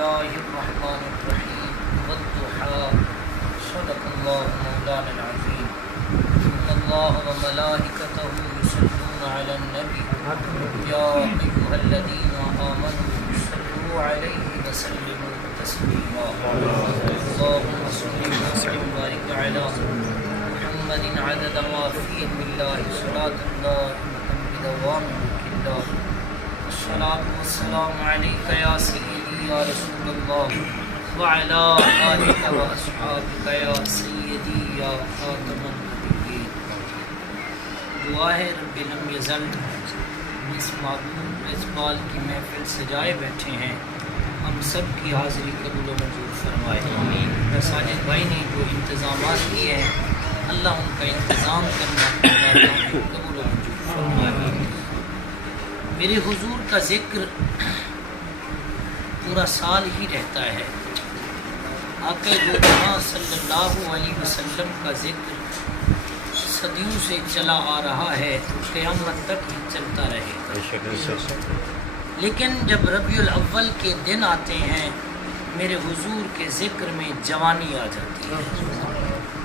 الله الرحمن الرحيم والضحى صدق الله مولانا العظيم إن الله وملائكته يصلون على النبي يا أيها الذين آمنوا صلوا عليه وسلموا تسليما اللهم صل وسلم وبارك على محمد عدد ما فيه بالله صلاة الله بدوام ملك الله الصلاة والسلام عليك يا سيدي يا رسول الله وعلى آلك وأصحابك يا سيدي يا خاتم النبيين. دعا ہے رب لم یزل اس معبود اقبال کی محفل سجائے بیٹھے ہیں، ہم سب کی حاضری قبول و منظور فرمائے. ساجد بھائی نے جو انتظامات کیے ہیں اللہ ان کا انتظام کرنا قبول و منظور فرمائے. میرے حضور کا ذکر پورا سال ہی رہتا ہے. آقا دو جہاں صلی اللہ علیہ وسلم کا ذکر صدیوں سے چلا آ رہا ہے، قیامت تک ہی چلتا رہے گا. لیکن جب ربیع الاول کے دن آتے ہیں میرے حضور کے ذکر میں جوانی آ جاتی ہے.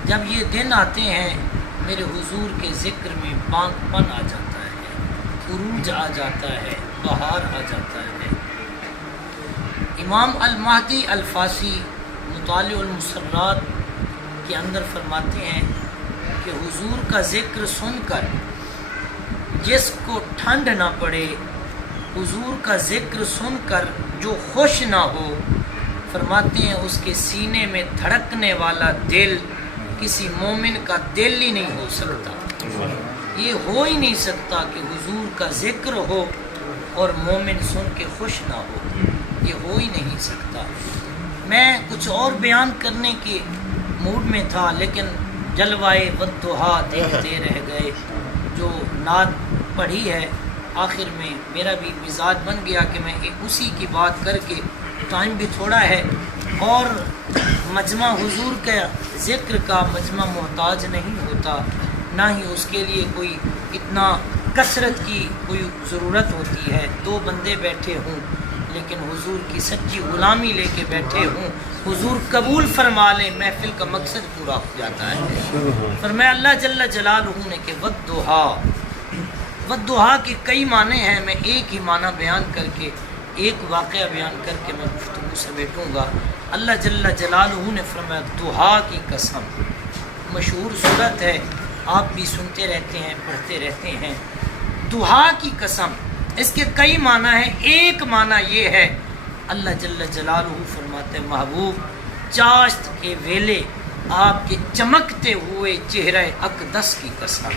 جب یہ دن آتے ہیں میرے حضور کے ذکر میں بانگ پن آ جاتا ہے، عروج آ جاتا ہے، بہار آ جاتا ہے. امام المہدی الفاسی مطالع المسرات کے اندر فرماتے ہیں کہ حضور کا ذکر سن کر جس کو ٹھنڈ نہ پڑے، حضور کا ذکر سن کر جو خوش نہ ہو، فرماتے ہیں اس کے سینے میں دھڑکنے والا دل کسی مومن کا دل ہی نہیں ہو سکتا. یہ ہو ہی نہیں سکتا کہ حضور کا ذکر ہو اور مومن سن کے خوش نہ ہو، یہ ہو ہی نہیں سکتا. میں کچھ اور بیان کرنے کے موڈ میں تھا لیکن جلوائے والضحیٰ دیکھتے رہ گئے جو نعت پڑھی ہے. آخر میں میرا بھی مزاج بن گیا کہ میں اسی کی بات کر کے، ٹائم بھی تھوڑا ہے اور مجمع حضور کا ذکر کا مجمع محتاج نہیں ہوتا، نہ ہی اس کے لیے کوئی اتنا کثرت کی کوئی ضرورت ہوتی ہے. دو بندے بیٹھے ہوں لیکن حضور کی سچی غلامی لے کے بیٹھے ہوں، حضور قبول فرما لیں، محفل کا مقصد پورا ہو جاتا ہے. فرمایا اللہ جل جلالہ نے کہ والضحیٰ کے کئی معنی ہیں. میں ایک ہی معنی بیان کر کے، ایک واقعہ بیان کر کے میں گفتگو سے بیٹھوں گا. اللہ جل جلالہ نے فرمایا ضحیٰ کی قسم. مشہور صورت ہے، آپ بھی سنتے رہتے ہیں، پڑھتے رہتے ہیں. ضحیٰ کی قسم، اس کے کئی معنی ہیں. ایک معنی یہ ہے اللہ جل جلالہ فرماتے ہیں محبوب چاشت کے ویلے آپ کے چمکتے ہوئے چہرہ اقدس کی قسم.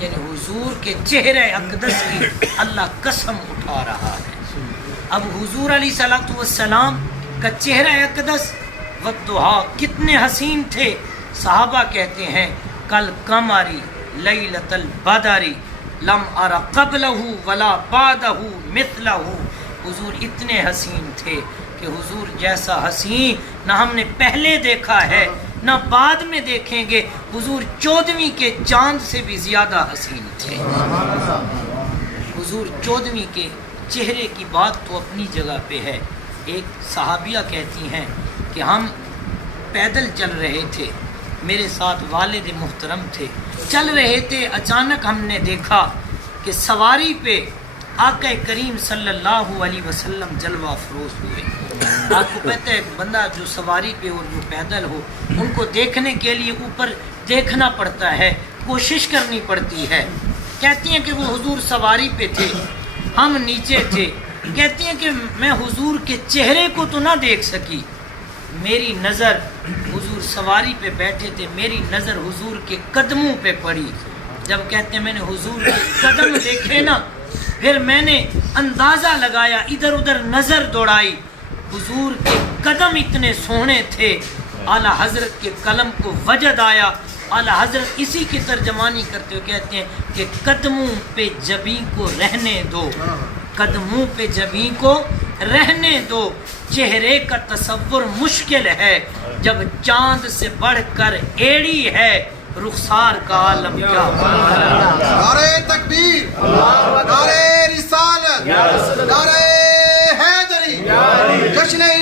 یعنی حضور کے چہرہ اقدس کی اللہ قسم اٹھا رہا ہے. اب حضور علیہ الصلوۃ والسلام کا چہرہ اقدس والضحیٰ کتنے حسین تھے. صحابہ کہتے ہیں کل قمری لیلۃ البدر لم ار قبلہ ولا بعدہ مثلہ. حضور اتنے حسین تھے کہ حضور جیسا حسین نہ ہم نے پہلے دیکھا ہے نہ بعد میں دیکھیں گے. حضور 14ویں کے چاند سے بھی زیادہ حسین تھے. حضور 14ویں کے چہرے کی بات تو اپنی جگہ پہ ہے. ایک صحابیہ کہتی ہیں کہ ہم پیدل چل رہے تھے، میرے ساتھ والد محترم تھے، چل رہے تھے، اچانک ہم نے دیکھا کہ سواری پہ آقا کریم صلی اللہ علیہ وسلم جلوہ افروز ہوئے. آپ کو پتہ ہے بندہ جو سواری پہ اور جو پیدل ہو ان کو دیکھنے کے لیے اوپر دیکھنا پڑتا ہے، کوشش کرنی پڑتی ہے. کہتی ہیں کہ وہ حضور سواری پہ تھے، ہم نیچے تھے. کہتی ہیں کہ میں حضور کے چہرے کو تو نہ دیکھ سکی، میری نظر حضور سواری پہ بیٹھے تھے، میری نظر حضور کے قدموں پہ پڑی. جب کہتے ہیں میں نے حضور کے قدم دیکھے نا، پھر میں نے اندازہ لگایا، ادھر ادھر نظر دوڑائی، حضور کے قدم اتنے سونے تھے. اعلیٰ حضرت کے قلم کو وجد آیا. اعلیٰ حضرت اسی کی ترجمانی کرتے ہوئے کہتے ہیں کہ قدموں پہ جبیں کو رہنے دو، قدموں پہ جبیں کو رہنے دو، چہرے کا تصور مشکل ہے جب چاند سے بڑھ کر ایڑی ہے، رخسار کا عالم کیا. نعرہ تکبیر، نعرہ رسالت، نعرہ حیدری، جشن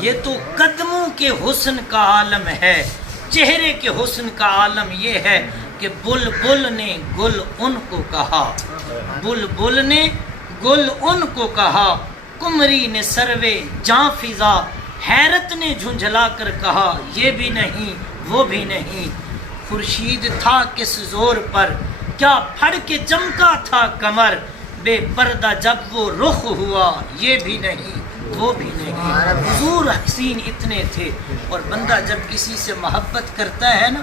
یہ تو قدموں کے حسن کا عالم ہے، چہرے کے حسن کا عالم یہ ہے کہ بلبل نے گل ان کو کہا، بلبل نے گل ان کو کہا، کمری نے سروے جاں فضا، حیرت نے جھنجھلا کر کہا یہ بھی نہیں وہ بھی نہیں، خورشید تھا کس زور پر کیا پھڑ کے چمکا تھا کمر، بے پردہ جب وہ رخ ہوا یہ بھی نہیں وہ بھی نہیں۔ حضور حسین اتنے تھے، اور بندہ جب کسی سے محبت کرتا ہے نا،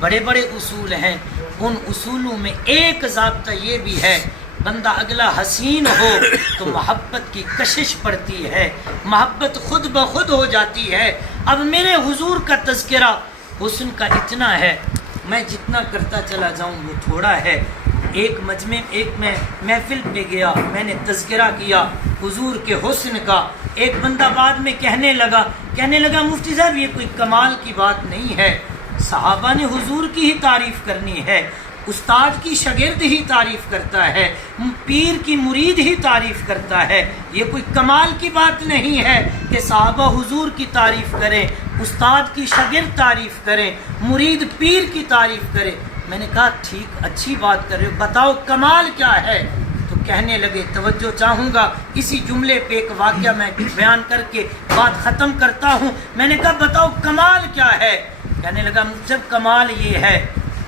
بڑے بڑے اصول ہیں، ان اصولوں میں ایک ضابطہ یہ بھی ہے، بندہ اگلا حسین ہو تو محبت کی کشش پڑتی ہے، محبت خود بخود ہو جاتی ہے۔ اب میرے حضور کا تذکرہ حسن کا اتنا ہے، میں جتنا کرتا چلا جاؤں وہ تھوڑا ہے۔ ایک مجمع ایک میں محفل پہ گیا، میں نے تذکرہ کیا حضور کے حسن کا، ایک بندہ بعد میں کہنے لگا مفتی صاحب یہ کوئی کمال کی بات نہیں ہے، صحابہ نے حضور کی ہی تعریف کرنی ہے، استاد کی شاگرد ہی تعریف کرتا ہے، پیر کی مرید ہی تعریف کرتا ہے، یہ کوئی کمال کی بات نہیں ہے کہ صحابہ حضور کی تعریف کریں، استاد کی شاگرد تعریف کریں، مرید پیر کی تعریف کرے۔ میں نے کہا ٹھیک اچھی بات کر رہے ہو، بتاؤ کمال کیا ہے؟ تو کہنے لگے، توجہ چاہوں گا اسی جملے پہ ایک واقعہ میں بیان کر کے بات ختم کرتا ہوں۔ میں نے کہا بتاؤ کمال کیا ہے؟ کہنے لگا مجھے کمال یہ ہے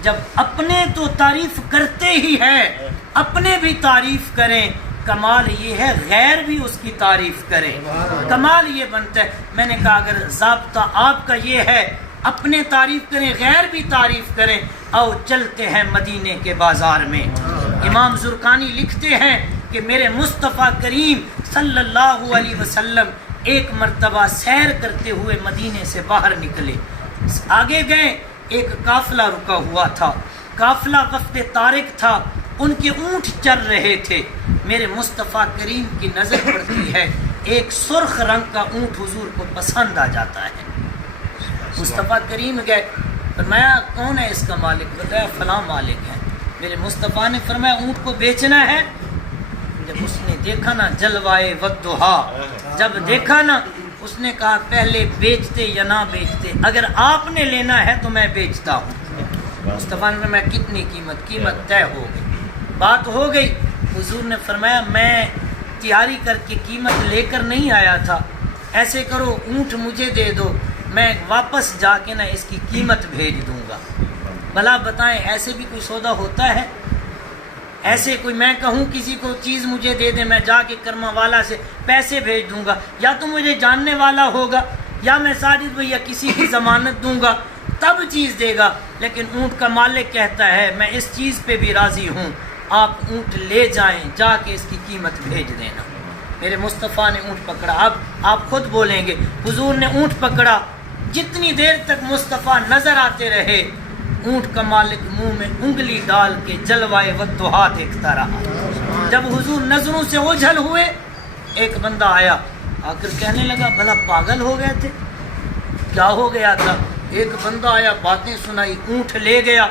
جب اپنے تو تعریف کرتے ہی ہیں اپنے بھی تعریف کریں، کمال یہ ہے غیر بھی اس کی تعریف کریں، کمال یہ بنتا ہے۔ میں نے کہا اگر ضابطہ آپ کا یہ ہے اپنے تعریف کریں غیر بھی تعریف کریں، آؤ چلتے ہیں مدینے کے بازار میں۔ امام زرقانی لکھتے ہیں کہ میرے مصطفیٰ کریم صلی اللہ علیہ وسلم ایک مرتبہ سیر کرتے ہوئے مدینے سے باہر نکلے، آگے گئے، ایک قافلہ رکا ہوا تھا، قافلہ وفد طارق تھا، ان کے اونٹ چر رہے تھے۔ میرے مصطفیٰ کریم کی نظر پڑتی ہے، ایک سرخ رنگ کا اونٹ حضور کو پسند آ جاتا ہے۔ مصطفیٰ کریم گئے، فرمایا کون ہے اس کا مالک؟ بتایا فلاں مالک ہے۔ میرے مصطفیٰ نے فرمایا اونٹ کو بیچنا ہے؟ جب اس نے دیکھا نا جلوائے والضحیٰ، جب دیکھا نا اس نے کہا پہلے بیچتے یا نہ بیچتے، اگر آپ نے لینا ہے تو میں بیچتا ہوں۔ مصطفیٰ نے فرمایا کتنی قیمت؟ قیمت طے ہو گئی، بات ہو گئی۔ حضور نے فرمایا میں تیاری کر کے قیمت لے کر نہیں آیا تھا، ایسے کرو اونٹ مجھے دے دو، میں واپس جا کے نا اس کی قیمت بھیج دوں گا۔ بھلا بتائیں ایسے بھی کوئی سودا ہوتا ہے؟ ایسے کوئی میں کہوں کسی کو چیز مجھے دے دے، میں جا کے کرما والا سے پیسے بھیج دوں گا، یا تو مجھے جاننے والا ہوگا یا میں ساجد بھائی یا کسی کی ضمانت دوں گا تب چیز دے گا، لیکن اونٹ کا مالک کہتا ہے میں اس چیز پہ بھی راضی ہوں، آپ اونٹ لے جائیں، جا کے اس کی قیمت بھیج دینا۔ میرے مصطفیٰ نے اونٹ پکڑا، اب آپ خود بولیں گے، حضور نے اونٹ پکڑا، جتنی دیر تک مصطفیٰ نظر آتے رہے اونٹ کا مالک منہ میں انگلی ڈال کے جلوائے والضحیٰ دیکھتا رہا۔ جب حضور نظروں سے اوجھل ہوئے، ایک بندہ آیا، آ کر کہنے لگا بھلا پاگل ہو گئے تھے؟ کیا ہو گیا تھا؟ ایک بندہ آیا، باتیں سنائی، اونٹ لے گیا۔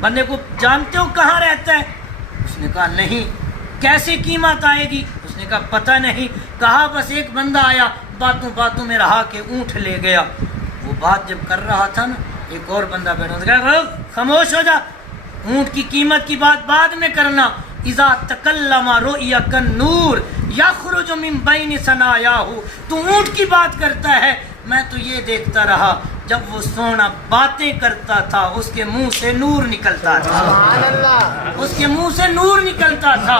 بندے کو جانتے ہو کہاں رہتا ہے؟ اس نے کہا نہیں۔ کیسے قیمت آئے گی؟ اس نے کہا پتہ نہیں۔ کہا بس ایک بندہ آیا، باتوں باتوں میں رہا کہ اونٹ لے گیا۔ وہ بات جب کر رہا تھا نا، ایک اور بندہ بیٹھا تھا، خاموش ہو جا، اونٹ کی قیمت کی بات بعد میں کرنا۔ اذا تکلم رؤیا کالنور یخرج من بین ثنایاہ، تو اونٹ کی بات کرتا ہے، میں تو یہ دیکھتا رہا جب وہ سونا باتیں کرتا تھا اس کے منہ سے نور نکلتا تھا، اس کے منہ سے نور نکلتا تھا،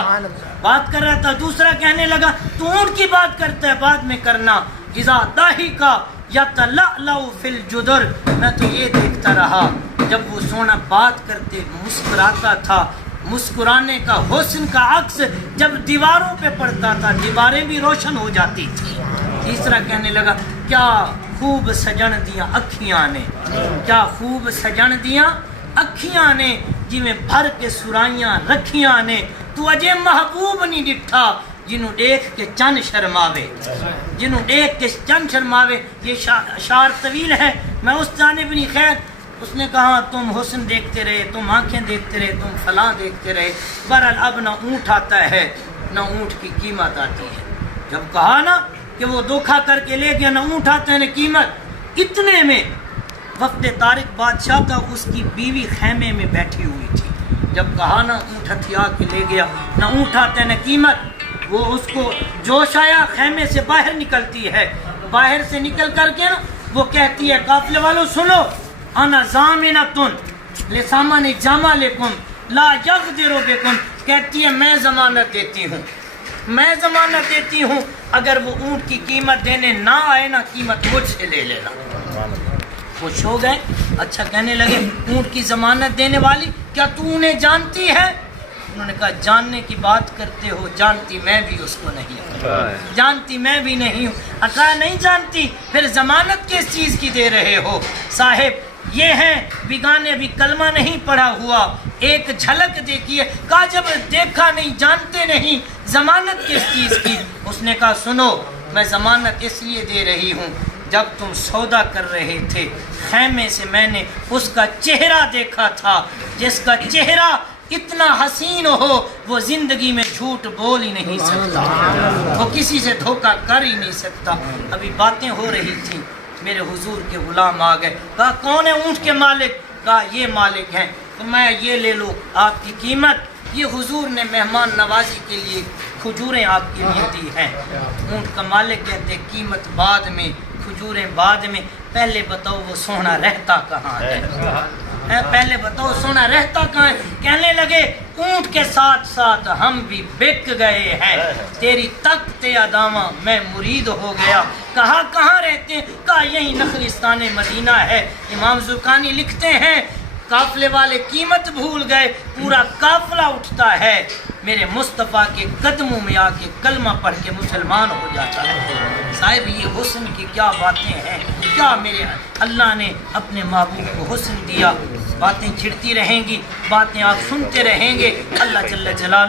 بات کر رہا تھا۔ دوسرا کہنے لگا تو اونٹ کی بات کرتا ہے، بعد میں کرنا۔ اذا ضحک یتلألأ فی الجدر، میں تو یہ دیکھتا رہا جب وہ سونا بات کرتے مسکراتا تھا، مسکرانے کا حسن کا عکس جب دیواروں پہ پڑتا تھا دیواریں بھی روشن ہو جاتی تھی۔ تیسرا کہنے لگا کیا خوب سجن دیاں اکھیاں نے، کیا خوب سجن دیاں اکھیاں نے، جی میں بھر کے سرائیاں رکھیاں نے، تو اجے محبوب نہیں ڈٹھا جنہوں دیکھ کے چند شرماوے، جنہوں دیکھ کے چند شرماوے۔ یہ اشعار طویل ہے، میں اس جانب نہیں۔ خیر اس نے کہا تم حسن دیکھتے رہے، تم آنکھیں دیکھتے رہے، تم فلاں دیکھتے رہے، بہرحال اب نہ اونٹ آتا ہے نہ اونٹ کی قیمت آتی ہے۔ جب کہا نا کہ وہ دھوکھا کر کے لے گیا، نہ اونٹ آتا ہے نہ قیمت۔ اتنے میں وفد طارق بادشاہ کا اس کی بیوی خیمے میں بیٹھی ہوئی تھی۔ جب کہا نہ اونٹ ہتھیا کے لے گیا، نہ اونٹ آتا ہے نہ قیمت، وہ اس کو جوش آیا، خیمے سے باہر نکلتی ہے۔ باہر سے نکل کر کے نا وہ کہتی ہے قافلے والوں سنو، انا ضامنۃ لسامان جامع لکم لا یغدر بکم، کہتی ہے میں ضمانت دیتی ہوں، میں ضمانت دیتی ہوں، اگر وہ اونٹ کی قیمت دینے نہ آئے نا قیمت مجھ سے لے لینا۔ خوش ہو گئے، اچھا کہنے لگے اونٹ کی ضمانت دینے والی کیا تو انہیں جانتی ہے؟ انہوں نے کہا جاننے کی بات کرتے ہو، جانتی میں بھی اس کو نہیں ہوں، جانتی میں بھی نہیں ہوں۔ اچھا نہیں جانتی پھر ضمانت کس چیز کی دے رہے ہو؟ صاحب یہ ہیں بیگانے بھی کلمہ نہیں پڑھا ہوا، ایک جھلک دیکھی ہے۔ کہا جب دیکھا نہیں، جانتے نہیں، ضمانت کس چیز کی؟ اس نے کہا سنو، میں ضمانت اس لیے دے رہی ہوں، جب تم سودا کر رہے تھے خیمے سے میں نے اس کا چہرہ دیکھا تھا، جس کا چہرہ اتنا حسین ہو وہ زندگی میں جھوٹ بول ہی نہیں سکتا، وہ کسی سے دھوکہ کر ہی نہیں سکتا۔ ابھی باتیں ہو رہی تھیں، میرے حضور کے غلام آ گئے۔ کہا کون ہے اونٹ کے مالک؟ کہا یہ مالک ہیں۔ تو میں یہ لے لو آپ کی قیمت۔ یہ حضور نے مہمان نوازی کے لیے کھجوریں آپ کے لیے دی ہیں۔ اونٹ کا مالک کہتے قیمت بعد میں، کھجوریں بعد میں، پہلے بتاؤ وہ سونا رہتا کہاں ہے؟ پہلے بتاؤ سونا رہتا کہاں ہے؟ کہنے لگے اونٹ کے ساتھ ساتھ ہم بھی بک گئے ہیں، تیری تخت ادامہ میں مرید ہو گیا۔ کہا کہاں رہتے ہیں؟ کہا یہی نخلستان مدینہ ہے۔ امام زرقانی لکھتے ہیں قافلے والے قیمت بھول گئے، پورا قافلہ اٹھتا ہے، میرے مصطفیٰ کے قدموں میں آ کے کلمہ پڑھ کے مسلمان ہو جاتا ہے۔ صاحب یہ حسن کی کیا باتیں ہیں، کیا میرے اللہ نے اپنے محبوب کو حسن دیا۔ باتیں چھڑتی رہیں گی، باتیں آپ سنتے رہیں گے۔ اللہ جل جلالہ